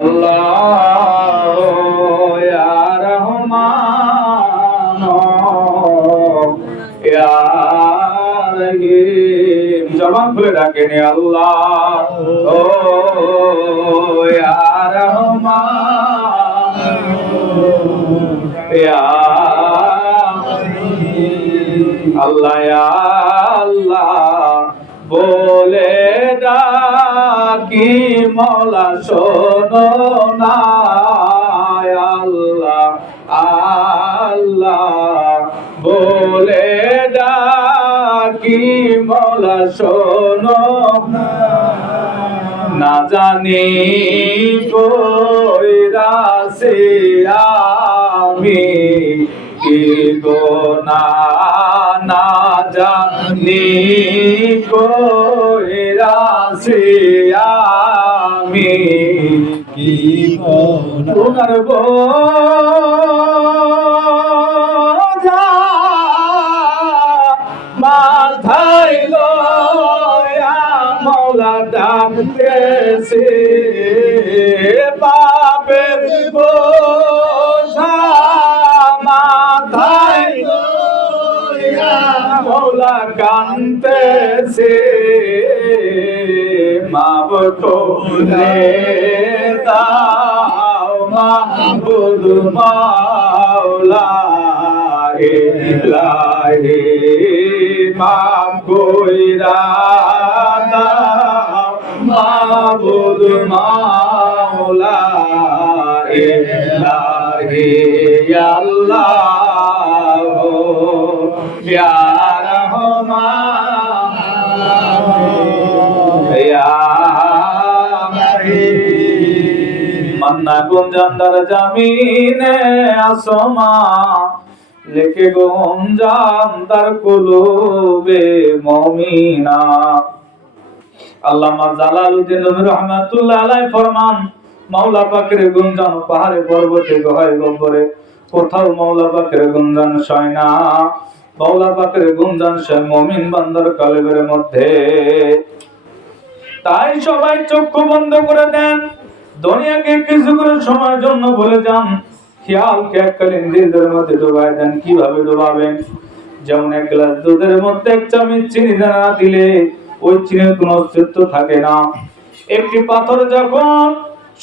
আল্লাহ ইয়া রহমান ইয়া রহিম, জবান খুলে ডাকেন আল্লাহ ও ইয়া রহমান ইয়া আল্লাহ ইয়া আল্লাহ বলে ডাকি মওলা শোনো না। আল্লাহ আল্লাহ বলে ডাকি মওলা শোনো না। জানি কইরাছি আমি কি গুনাহ, না জানি কইরাছি আমি কি গুনার বোঝা মাথায় লইয়া মওলা ডাকতেছি, পাপের বোঝা মাথায় লইয়া মওলা কাঁদতেছি। মাফ করে দাও মাহবুব মাওলা ইলাহি, মাফ কইরা দাও মাহবুব মাওলা ইলাহি। আল্লাহ ইয়া রহমান ইয়া মান্না গুঞ্জানদার জামিনে আসমা লিখে গুঞ্জান তার কুলুবে মুমিনা। আল্লামা জালালউদ্দিন রুমি রাহমাতুল্লাহ আলাইহি ফরমান, মাওলা পাকের গুঞ্জান পাহাড়ে পর্বতে গুহায় গহ্বরে কোথাও মাওলা পাকের গুঞ্জান শয় না। মাওলা পাকের গুঞ্জান সে মুমিন বান্দার কলবের মধ্যে। তাই সবাই চক্ষু বন্ধ করে দেন, দুনিয়াকে কিছু করে সময়ের জন্য ভুলে যান, খেয়ালকে এককালীন দিলের মধ্যে ডুবাই দেন। কিভাবে ডুবাবেন? যেমন এক গ্লাস দুধের মধ্যে এক চামচ চিনি না দিলে ওই চিনির কোনো অস্তিত্ব থাকে না। একটি পাথর যখন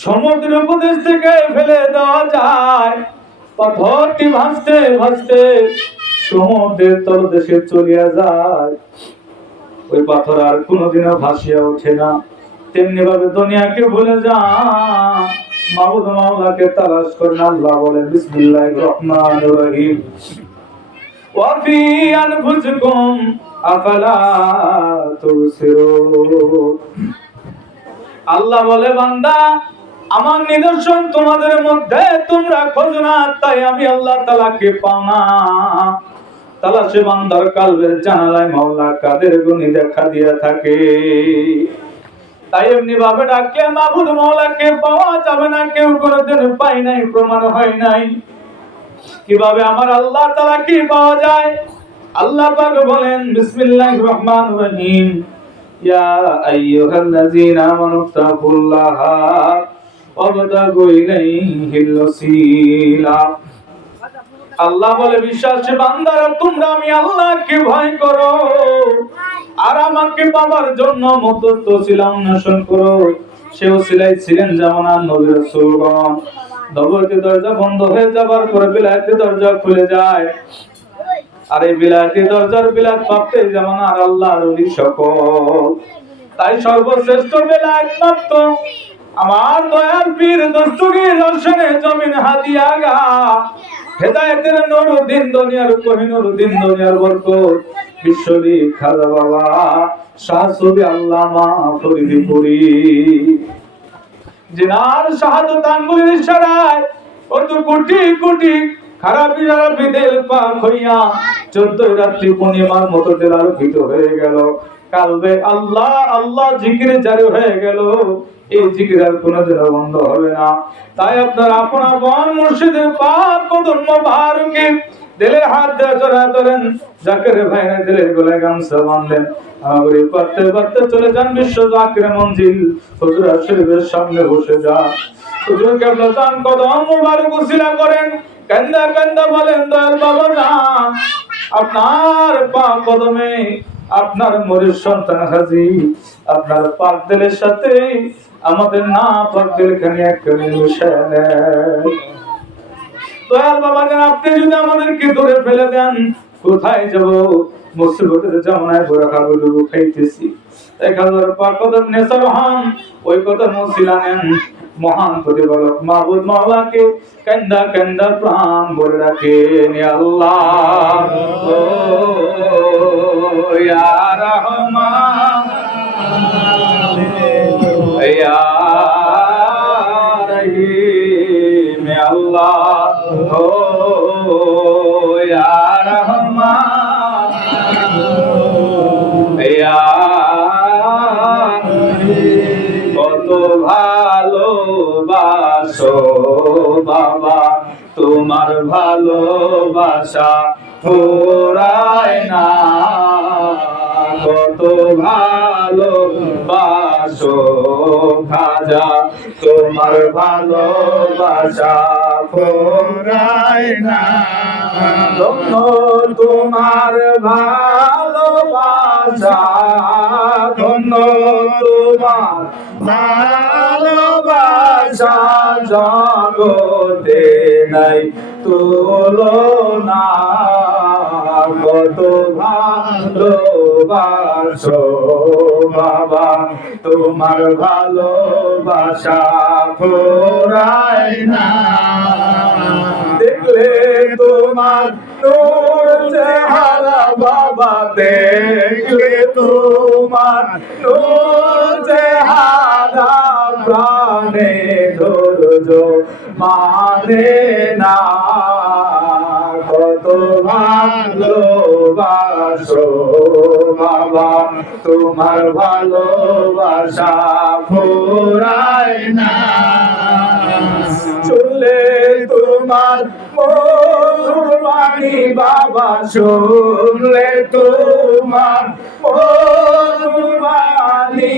সমুদ্রের উপদেশ থেকে ফেলে দেওয়া যায়, পাথরটি ভাসতে ভাসতে সমুদ্রের তলদেশে চলিয়া যায়, ওই পাথর আর কোনোদিনও ভাসিয়া ওঠে না। তেমনি ভাবে দুনিয়াকে ভুলে যান, মাবুদ মাওলাকে তালাশ করেন। আল্লাহ বলেন বিসমিল্লাহির রহমানির রহিম, ওয়া ফি আনফুসিকুম আফালা তুবসিরুন। আল্লাহ বলে বান্দা, আমার নিদর্শন তোমাদের মধ্যে তোমরা খোঁজো না, তাই আমি আল্লাহ তাআলাকে পাও না। তালাশে বান্দার কালবের জানালায় মাওলা কাদের গুণী দেখা দিয়া থাকে। তাই এমনি ভাবে ডাকলে মাবুদ মাওলাকে পাওয়া যাবে না। কেউ কোনোদিন পাই নাই, প্রমাণ হয় নাই। কিভাবে আমার আল্লাহ তাআলাকে পাওয়া যায়? আল্লাহ পাক বলেন বিসমিল্লাহির রহমানির রহিম, ইয়া আইয়ুহাল্লাযীনা আমানু তাকুল্লাহা ওয়াবতাগু ইলাইহিল ওয়াসিলা। আল্লাহ বলে বিশ্বাসী বান্দারা, তোমরা আমি আল্লাহকে ভয় করো আর আমাকে পাওয়ার জন্য মধ্যস্থ ওসিলা অন্বেষণ করো। সে ওসিলাই ছিলেন যেমন নবী রাসূলগণ। নবুয়তের দরজা বন্ধ হয়ে যাবার পরে বিলায়েতের দরজা খুলে যায়, আর এই বিলায়েতের দরজার বিলাত প্রাপ্তে যেমন আর আল্লাহর ওলি সকল। তাই সর্বশ্রেষ্ঠ বিলায়েত প্রাপ্ত আমার দয়াল পীর দস্তগীর রওশনে জমিন হাদিয়া গা হেদায়েতের নুরুদ্দিন দুনিয়ার কোহিনুরুদ্দিন দুনিয়ার বরকত বিশ্বলি খাজা বাবা শাহ সুফি আল্লামা ফরিদপুরি, জিনার শাহাদাত আঙ্গুলের ইশারায় কত কোটি কোটি খারাপি যারা বিদেল পাক হইয়া 14 রাত্রি পূর্ণিমার মতো দিল আলোকিত হয়ে গেল। কালবে আল্লাহ আল্লাহ জিকিরে জারি হয়ে গেল। এই জিকির আর কোনোদিন বন্ধ হবে না। তাই আপনার আপন আপন মুর্শিদের পাক কদম মোবারকে দিলের হাত দিয়ে জড়া ধরেন, জাকির ভাইয়ের দিলের গলায় গামছা বাঁধলেন। আমাকে পারতে পারতে চলে যান বিশ্ব জাকির মঞ্জিল হুজুর শরীফের সামনে বসে যান। হুজুর কেবলা যান কদম মুবারক উসিলা করেন, কান্দা কান্দা বলেন, দয়াল বাবা যান, আপনার পাক কদমে আপনার মরিদ সন্তান হাজি, আপনার পাক দিলের সাথে আমাদের না পাক দিলখানি একখানি মিশায় নেন। দয়াল বাবা যান, আপনি যদি আমাদেরকে ধরে ফেলে দেন কোথায় যাব? মুসিবতের জামানায় বোরখা গুলো খাইতেছি। 1000 পাক কদম নেসার হন, ওই কথা মুসিলা নেন। মহান প্রতিপালক মাবুদ মাওলাকে কান্দা কান্দা প্রাণ ভরে রাখেন, ইয়া আল্লাহ ও ইয়া রহমান ইয়া রহিম, ইয়া আল্লাহ ও ইয়া রহমান ইয়া কত ভালোবাসো বাবা, তোমার ভালোবাসা ফুরায় না। কত ভালোবাসো খাজা, তোমার ভালোবাসা ফুরায় না। ধন্য তোমার ভালোবাসা, ধন্য তোমার ভালোবাসা, জগতে নাই তুলনা। কত ভালোবাসো বাবা, তোমার ভালোবাসা ফুরায় না। দেখলে তোমার নূর চেহারা বাবা, দেখলে তোমার নূর চেহারা, প্রাণে ধৈর্য মানে না। কত ভালোবাসো বাবা, তোমার ভালোবাসা ফুরায় না। শুনলে তোমার মধুর বাণী বাবা, শুনলে তোমার মধুর বাণী,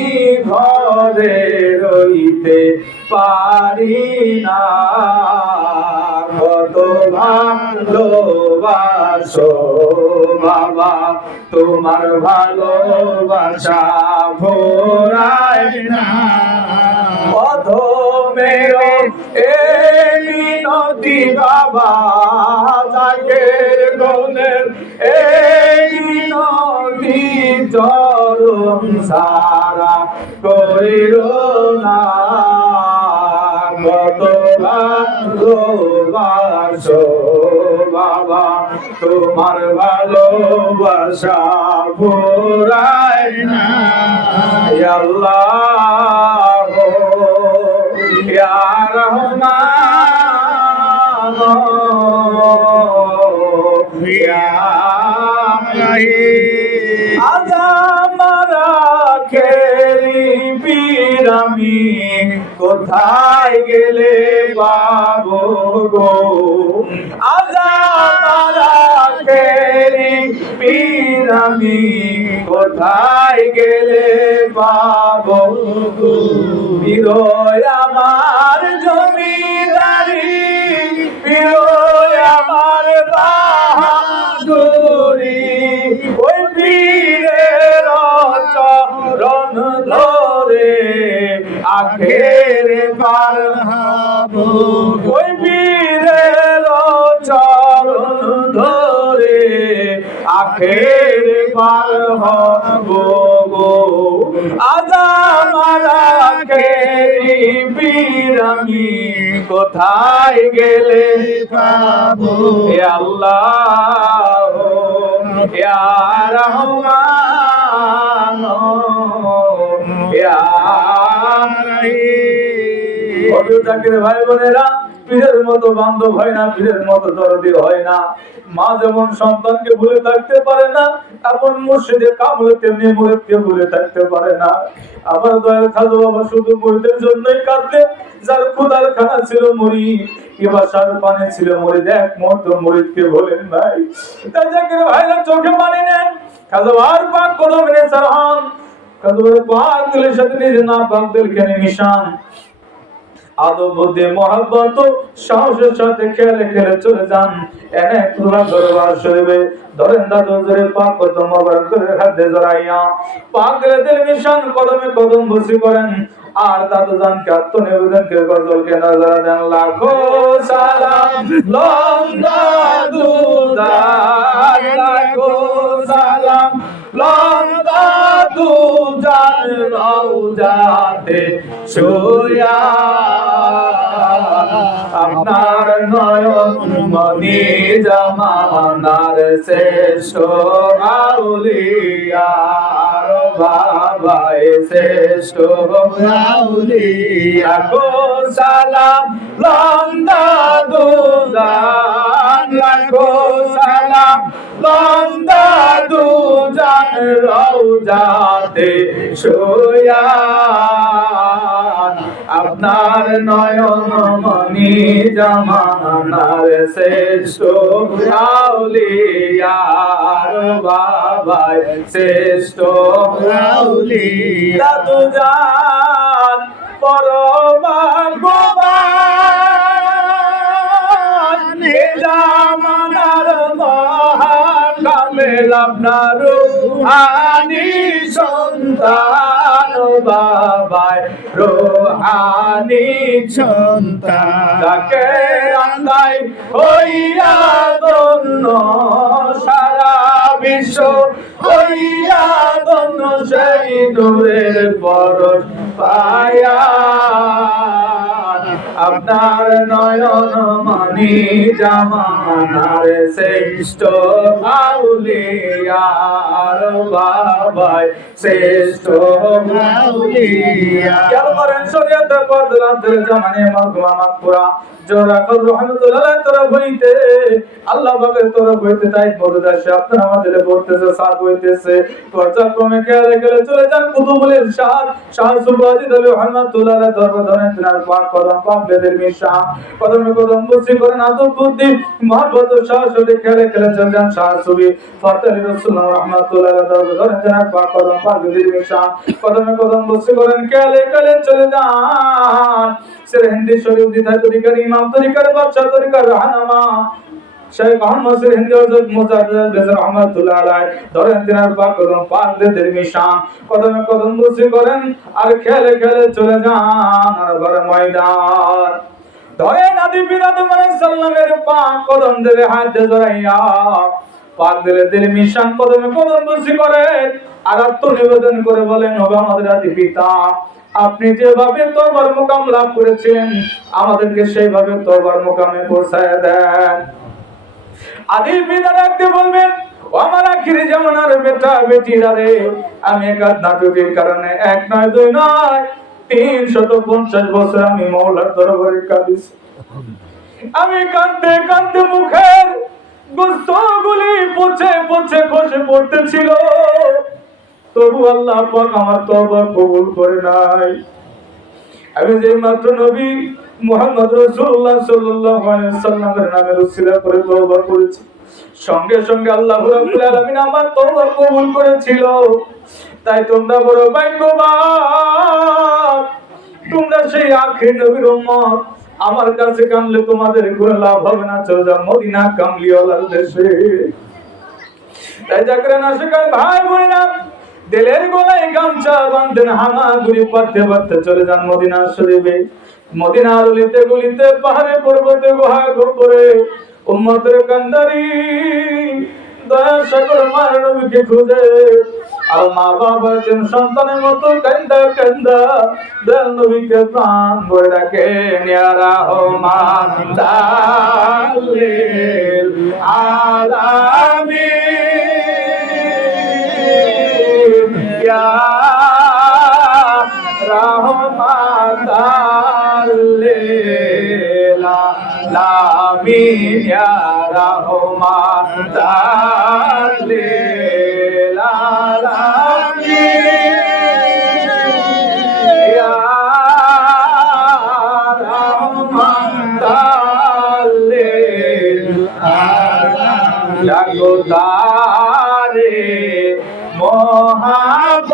ঘরে রইতে পারি না। কত ভালোবাসো বাবা, তোমার ভালোবাসা ফুরায় না। প্রথমের এই নদী বাবা, জাকের গনের এই নদী, চরম সারা করিল না। কত ভালোবাসো বাবা, তোমার ভালোবাসা ফুরায় না। ইয়া আল্লাহ ইয়া রহমান ইয়া রহিম। আজ আমারা খেরি পীর আমি কোথায় গেলে বাবু গো? আজ আমারা খেরি পীর আমি কোথায় গেলে বাবু গো? বিরয় আমার জমিদারি, বিরয় আমার বাহাদুরি, ওই পীরের চরণ ধরে আখের পার হব। ওই পীরের চরণ ধরে আখের পার হব গো। আজ আমারা খেরি পীর আমি কোথায় গেলে পাবো? হে আল্লাহ ইয়া রহমান ইয়া রহিম। ওরে জাকির ভাই বোনেরা, পীরের মতো বান্ধব হয় না, পীরের মতো দরদি হয় না। মা যেমন সন্তানকে ভুলে থাকতে পারে না, এমন মুর্শিদে কামলে তেমনি মুরিদকে ভুলে থাকতে পারে না। আমার দয়াল খাজা বাবা শুধু মুরিদের জন্যই কাঁদলেন, যার খোদার খানা ছিল মুরিদ। পিপাসার পানি ছিল মুরিদ এক মুহূর্ত মুরিদকে বলেন নাই। তাই জাকির ভাইরা চোখে পানি নেন, কাজবার পাক কদমে সারহান, কাজবার পাক দিলের সাথে নিজে না পাক দিলকে মিশান, আদব বুদ্ধি মহব্বত সাহসের সাথে খেলে খেলে চলে যান এনে তুলা দরবার শরীফে। ধরেন দাদু জোরে পাক কদম মোবারক করে হাতে জড়াইয়া পাক দিলে দিল মিশান, কদমে কদম বসি করেন। আর দাদু জানকে আত্মনিবেদনকে গজলকে নজর দেন। লাখো সালাম লম দাদু জান, লাখো সালাম লম দাদু জান, রওজাতে শুইয়া আপনার নয়ন মনি জামানার শ্রেষ্ঠ আউলিয়া, বাবাই শ্রেষ্ঠ আউলিয়া। লাখো সালাম লম দাদু জান, লাখো সালাম লম দাদু জান, রওজাতে শুইয়া আপনার নয়ন মনি জামানার শ্রেষ্ঠ আউলিয়া, বাবাই শ্রেষ্ঠ আউলিয়া। দাদু জান পরভাগ্যবান এ জামানার মহান কামেল আপনার রূহানি সন্তান, বাবাই রূহানি সন্তান। যাকে রান্দাই হইয়া ধন্য সারা বিশ্ব, হইয়া ধন্য সেই নূরের পরশ পায়া আপনার নয়ন মনি জামানার শ্রেষ্ঠ আউলিয়া, বাবাই শ্রেষ্ঠ আউলিয়া। কেন করেন শরীয়তের পর্দার জামানে মরহুমা মাকফুরা জোরা কবর রহমাতুল্লাহ তরফ হইতে, আল্লাহ পাকের তরফ হইতে তাই মরদাসে আপনারা আমাদের বলতেছে সার হইতেছে। পর্যায়ক্রমে খেয়ালে খেলে চলে যান কুতুবুল ইরশাদ শাহ সুবাজিদ আলী রহমাতুল্লাহ দরবার ধরেন তিনার পাক কদম পাক বেদের মিশা, কদমে কদম বসি করেন আদব বুদ্ধি মহব্বত সাহসে খেয়ালে খেলে চলে যান শাহ সুবি ফাতেহ আলী রাসূলুল্লাহ রহমাতুল্লাহ দরবার ধরেন তিনার পাক কদম পাক বেদের মিশা, কদমে কদম বসি করেন খেয়ালে খেলে চলে যান সির হিন্দি শরীফ দিদার তরিকার ইমাম তরিকার বাদশা তরিকার রাহনামা শেখ মোহাম্মদ সির হিন্দি হযরত মুজাদ্দিদ বেজর রহমাতুল্লাহ আলাইহি ধরেন তিনার পাক কদম পাক বেদের মিশা, কদমে কদম বসি করেন আর খেলে খেলে চলে যান আরবার ময়দান। ধরেন আদি পিতা আদম আলাইহিস সালামের পাক কদম ধরে হাত জড়াইয়া পাক দিলে দিল মিশান, কদমে কদম বসি করে আর আত্মনিবেদন করে বলেন, ওগো আমাদের আদি পিতা, আপনি যেভাবে তওবার মুকাম লাভ করেছেন আমাদেরকে সেইভাবে তওবার মুকামে পৌঁছায় দেন। আদি পিতা ডাকতে বলবেন, ও আমার আখিরি জামানার বেটা বেটিরা রে, আমি একাত্মাতুটির কারণে এক নয় দুই নয় 350 বছর আমি মাওলার দরবারে কাঁদিছি। আমি কাঁদতে কাঁদতে মুখের গোস্তগুলি পচে পচে খসে পড়তেছিল, তবু আল্লাহ পাক আমার তওবা কবুল করে নাই। আমি যে মাত্র নবী মুহাম্মদ রাসূলুল্লাহ সাল্লাল্লাহু আলাইহি ওয়াসাল্লামের নামে উসিলা করে তওবা করেছি, সঙ্গে সঙ্গে আল্লাহ রাব্বুল আলামিন আমার তওবা কবুল করেছিল। তাই তোমরা বড় ভাগ্যবান, তোমরা সেই আখির নবীর উম্মত। আমার কাছে কামলে তোমাদের কোনো লাভ হবে না, চলে যাও মদিনা কামলিওয়ালার দেশে। তাই যাকরে না শেখায় ভাই বোনেরা, দিলের গলায় গামছা বাঁধেন, হামাগুড়ি পাড়তে পাড়তে চলে যান মদিনা শরীফে। মদিনার অলিতে গলিতে পাহাড়ে পর্বতে গুহা গোপরে উম্মতের কান্দারি দয়া সাগর মার নবীকে খুঁজে, আর মা বাবার যেন সন্তানের মতো কান্দা কান্দা দয়াল নবীকে প্রাণ ভরে ডাকে, ইয়া রাহমান লিল আলামিন, ইয়া রাহমান লিল আলামিন, ইয়া রাহমান লিল আলামিন, ইয়া রাহমান ডাকো তারে মহাব্বতে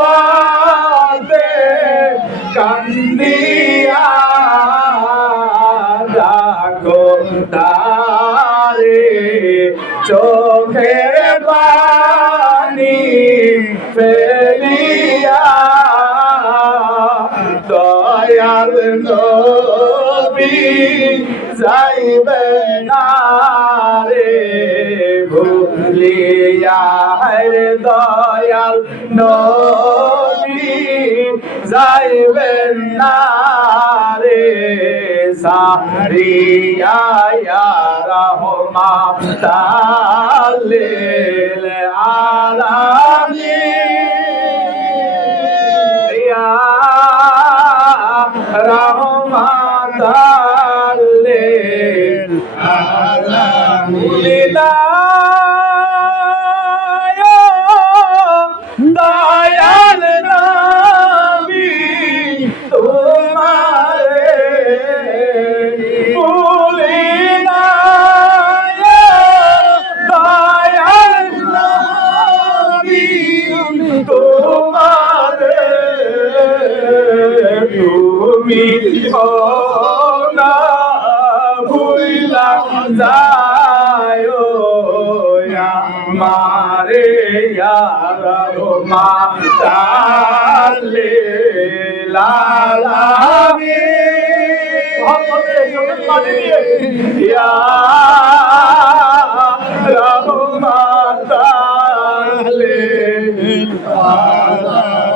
কান্দিয়া, ডাকো তারে চোখের পানি ফেলিয়া, দয়াল নবী যাইবে না রে ভুলিয়া, রে দয়াল নবী যাইবে না রে সারিয়া, ইয়া রাহমাতাল লিল আলামিন, ইয়া রাহমাতাল লিল আলামিন। দয়াল নবী তোমারে ভুলি না, দয়াল নবী তোমারে তুমি না ভুলা যায় আমারে, ইয়া রাহমাতাল লিল আলামিন, ইয়া রাহমাতাল লিল আলামিন।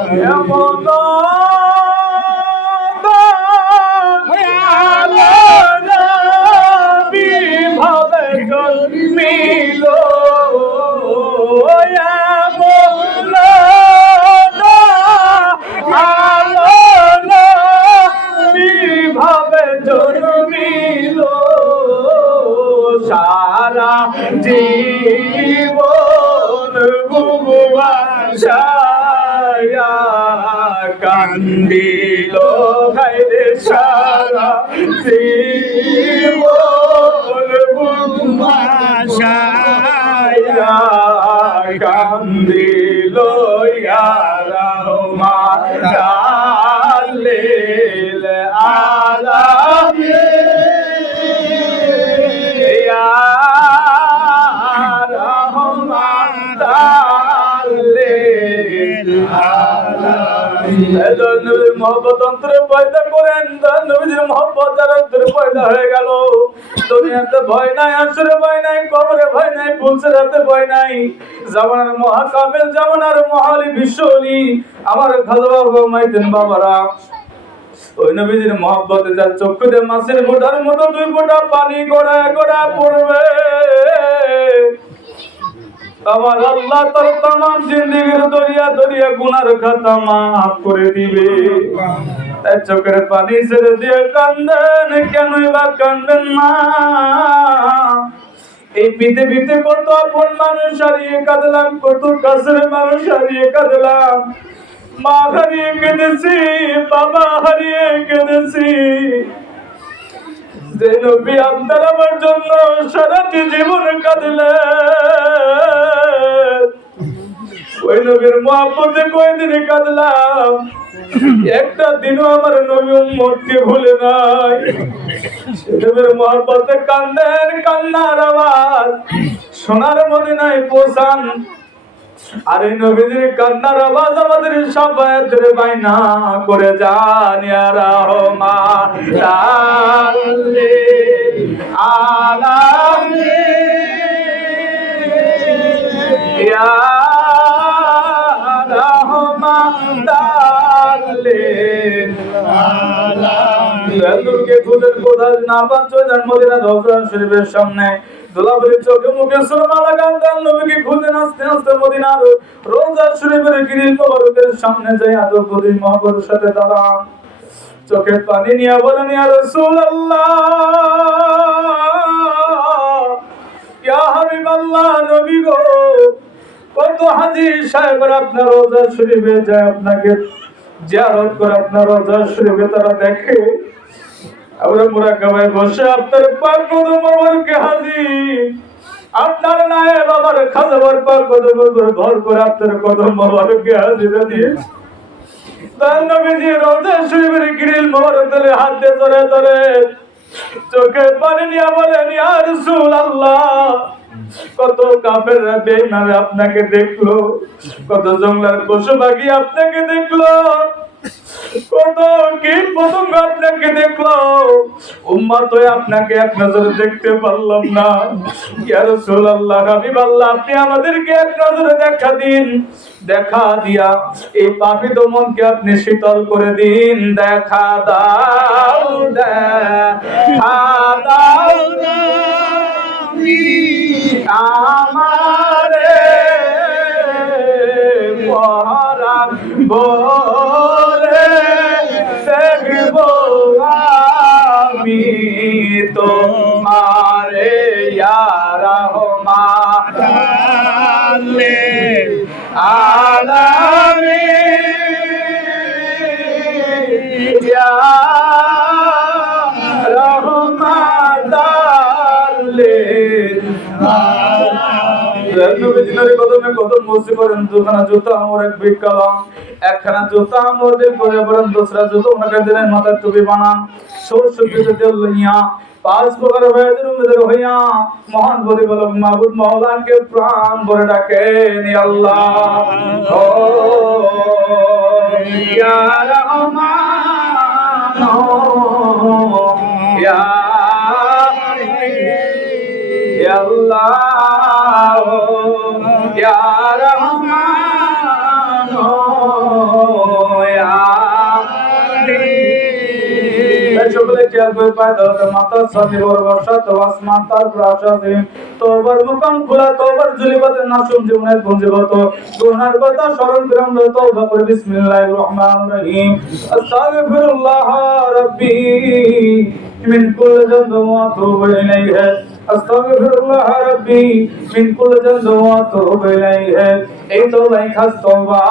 মিলো বিভাবে জন্মিল, সারা জীবন বুবাসায়া কান্দিল গাইরে, সারা জীবন বুবাসায়া কান্দিল, ইয়া রাহমাতাল লিল আলামিন, ইয়া রাহমাতাল লিল আলামিন। নবীর মহব্বত অন্তরে পয়দা করেন, নবীর মহব্বত যার অন্তরে পয়দা হয়ে গেল, দুনিয়াতে ভয় নাই, আসরে ভয় নাই, কবরে ভয় নাই, পুলসিরাতে ভয় নাই। জামানার মহাকামেল, জামানার মহালি বিশ্বলি আমার খাজা বাবা মাইতেন বাবারা, ওই নবীজির মহব্বতে যার চক্ষুতে মাছের ফোঁটার মতো দুই ফোঁটা পানি গড়ায় গড়ায় পড়বে, আমার আল্লাহ তার তামাম জিন্দেগির দরিয়া দরিয়া গুনার খাতা মাফ করে দিবে। তাই চোখের পানি ছেড়ে দিয়ে কান্দেন, কেনই বা কান্দেন না? এই পৃথিবীতে কত আপন মানুষ হারিয়ে কাঁদলাম, কত কাছের মানুষ হারিয়ে কাঁদলাম, মা হারিয়ে কেঁদেছি, বাবা হারিয়ে কেঁদেছি। যে নবী আপনার আমার জন্য সারাটি জীবন কাঁদলেন, ওই নবীর মহব্বতে কয়দিন কাঁদলাম, একটা দিনও আমার নবী উম্মতকে ভুলে নাই। নবীর মহব্বতে কান্দেন, কান্নার আওয়াজ সোনার মদিনায় পৌঁছান। আর এই নবীর কান্নার আওয়াজ আমাদের শাফায়াতের বাইনা করে যান, ইয়া রাহমাতাল লিল আলামিন, ইয়া রাহমাতাল লিল আলামিন। নূরকে খুদের কোদাল না পাঁচজন মদিনা রওজা শরীফের সামনে দোলাবলি চোখে মুখে সুরমা লাগান দেন, নবীকে খুঁজে আস্তে আস্তে মদিনার রওজা শরীফের গ্রিল মোবারকের সামনে যাই আদব নবী মহব্বতের সাথে দাঁড়ান, চোখে পানি নিয়ে বলেন, ইয়া রাসূলুল্লাহ, ইয়া হাবিবাল্লাহ, নবী গো, কত হাজী সাহেবরা আপনার রওজা শরীফে যায়, আপনাকে জিয়ারত করে আপনার রওজা শরীফে তারা দেখে, আমরা মুরাকাবায় বসে আপনার পাক কদম মোবারকে হাজির, আপনার নায়ে বাবার খাজাবার পাক কদম করে ঘর করে আপনার কদম মোবারককে হাজিরা দিয়ে তার নবীজি রওজা শরীফের গ্রিল মোবারক ধরে হাত দিয়ে ধরে ধরে চোখে পানি নিয়ে বলেন ইয়া রাসূলুল্লাহ, কত কাফেররা বেঈমানরা আপনাকে দেখলো, কত জঙ্গলার পশু পাখি আপনাকে দেখলো, কত কীট পতঙ্গ আপনাকে দেখলো, উম্মত হয়ে আপনাকে এক নজরে দেখতে পারলাম না। ইয়া রাসূলুল্লাহ, হাবিবাল্লাহ, আপনি আমাদেরকে এক নজরে দেখা দিন, দেখা দিয়া এই পাপিত মনকে আপনি শীতল করে দিন। দেখা দাও, দেখা দাও আমারে পরাণ বলে দেখব আমি তোমারে ইয়া রহমান আলামিন ইয়া রহমান কদমে কদম বসে করেন, দুখানা জুতা আমার এক বিকালাম, একখানা জুতা আমাদের করে বলেন, দোসরা জুতো ওনাকে দিলেন, মাথার টুপি বানান, সরস্বতীতে তেল লইয়া পাঁচ প্রকার ভয়ের উম্মতের হইয়া মহান প্রতিপালক মাবুদ মাওলাকে প্রাণ ভরে ডাকেন আল্লাহ ও ইয়া রহমান ইয়া আল্লাহ ইয়া রহমান ইয়া সকলে খেয়াল করে পায় ধরতে মাতার সাথে বড় বর্ষা তো আসমান তারপর আসাতে তোবার মুকাম খোলা তোবার জুলিবাতে নাসুম জীবনের পঞ্জীবত গুনার কথা স্মরণ করলাম তওবা করে বিসমিল্লাহির রহমানির রহিম আস্তাগফিরুল্লাহ রাব্বি মিন কুল্লি যামবিন ওয়া আতুবু ইলাইহি আস্তাগফিরুল্লাহ রাব্বি মিন কুল্লি যামবিন ওয়া আতুবু ইলাইহি। এই তওবা খাস তওবা,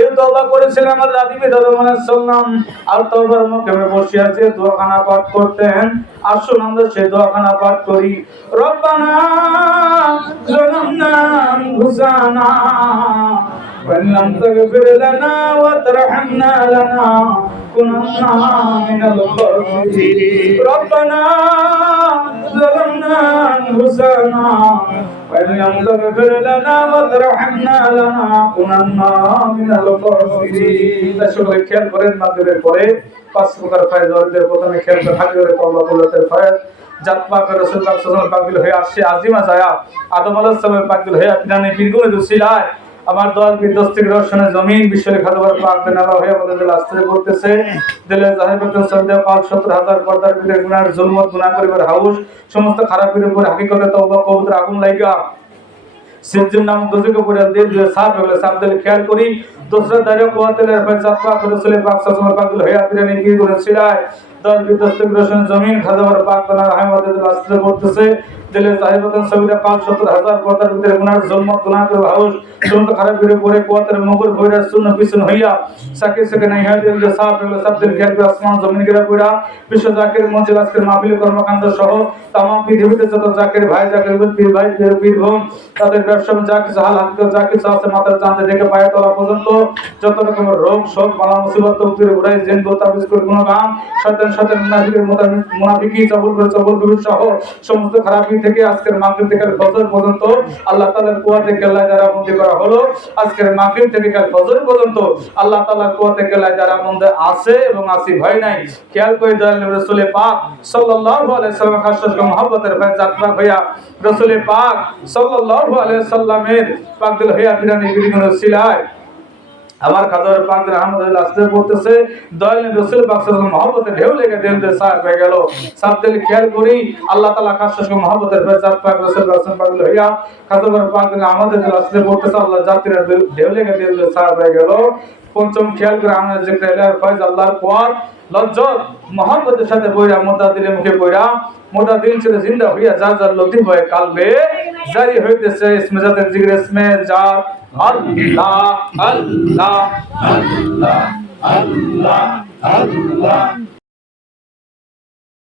এই তওবা করেছিলেন আমাদের আদি পিতা আদম আলাইহিস সালাম। আর তওবার মুকামে বসে আছে দোয়াখানা পাঠ করতেন। আসুন আমরা সেই দোয়াখানা পাঠ করি। রব্বানা যালামনা আনফুসানা ওয়া লাম তাগফির লানা ওয়া তারহামনা লানাকুনান্না মিনাল খাসিরিন। রব্বানা যালামনা আনফুসানা ওয়া লাম তাগফির লানা ওয়া তারহামনা লানাকুনান্না মিনাল খাসিরিন। সকলে খেয়াল করেন, মাগরিবের পরে পাঁচ প্রকার ফয়েজ ওয়ার্দের প্রথমে খেয়াল করে হাজিরে তওবা কুল্লাতের ফয়েজ জাত পাক রাসূল পাক সাল্লাল্লাহু আলাইহি পাকবিল হয়ে আসছে আজিমা যায় আদম আলাইহিস সালামের পাকবিল হয়ে আপনি পীরগুলো দুসিলায় আমার দল কি দস্তিক রোশনে জমিন বিশ্বের খাদবার পাক বেনালা হয়ে আমাদের দিল আস্তে করতেছে। দিলে জাহিবাতুল সন্দেহ পাক 70,000 পর্দার ভিতরে গুনার জুলমত গুনাহ করিবার হাউস সমস্ত খারাপের উপর হাকিকতে তওবা কবুতর আগুন লাগা সিজুন নাম দোজকে পড়ে দিয়ে দিয়ে সাফ হলো সাফ দিলে খেয়াল করি দোসরা দাঁড়িয়ে কোয়াতের ফয়সাল পাক রাসূল পাক সাল্লাল্লাহু আলাইহি পাক হয়ে আপনি কি করেছিলেন দল কি দস্তিক রোশনে জমিন খাদবার পাক বেনালা হয়ে আমাদের দিল আস্তে করতেছে। দিলে জাহিবাতুল সবিরা পাক 70,000 পর্দার ভিতরে গুনার জুলমত গুনাহ করিবার হাউস সমস্ত খারাপের উপরে কোয়াতের মগর ভৈরা শূন্য পিছন হইয়া সাকে সাকে নাই হয় দিলে সাফ হলো সাফ দিলে খেয়াল করে আসমান জমিন গিরা পড়া বিশ্ব জাকির মঞ্জিল আজকের মাহফিল কর্মকাণ্ড সহ तमाम পৃথিবীতে যত জাকির ভাই জাকির পীর ভাই পীর বোন তাদের ব্যবসা যা কিছু হাল হাকিকত যা কিছু আছে মাথার জানতে থেকে পায়ে তলা পর্যন্ত যত রকমের রোগ শোক বালা মুসিবত তকদির উড়াই জিন তাবিজ করে গুনাহগান শয়তান শয়তান মুনাফিকের মুনাফিকি চবল করে চবল কবির সহ সমস্ত খারাপি থেকে আজকের মাহফিল থেকে ফজর পর্যন্ত আল্লাহ তাআলার কুয়াতে কেল্লায় যারা বন্দী করা হলো আজকের মাহফিল থেকে কাল ফজর পর্যন্ত আল্লাহ তাআলার কুয়াতে কেল্লায় যারা মধ্যে আছে এবং আসি ভয় নাই খেয়াল করে দয়াল রাসূল পাক সাল্লাল্লাহু আলাইহি সাল্লাম খাস মহব্বতের ফয়েজ যাত্রা হইয়া রাসূল পাক সাল্লাল্লাহু আলাইহি সাল্লামের পাক দিল হইয়া বিরানি বিরিগুন সিলায় আমার খাজার পাক আলহামদুলিল্লাহ আস্তে বলতেছে দয়াল রাসূল পাক সাল্লাল্লাহু মহব্বতে ঢেউ লেগে দিল দে সাহেব হয়ে গেল সাব দিল খেয়াল করি আল্লাহ তাআলা খাস মহব্বতের ফয়েজ পাক রাসূল পাক দিল হইয়া খাজার পাক আমাদের দিল আস্তে বলতেছে আল্লাহ জাতির ঢেউ লেগে দিল দে সাহেব হয়ে গেল। পঞ্চম খেয়াল করে আমরা যে এলার ফয়েজ আল্লাহর কুয়াত লজ্জত মহব্বতের সাথে বইরা মোদা দিলে মুখে বইরা মোদা দিল ছিল জিন্দা হইয়া যার যার লতিফ হয়ে কালবে জারি হইতেছে ইসমে জাতের জিকির ইসমে জাত আল্লাহ আল্লাহ আল্লাহ আল্লাহ আল্লাহ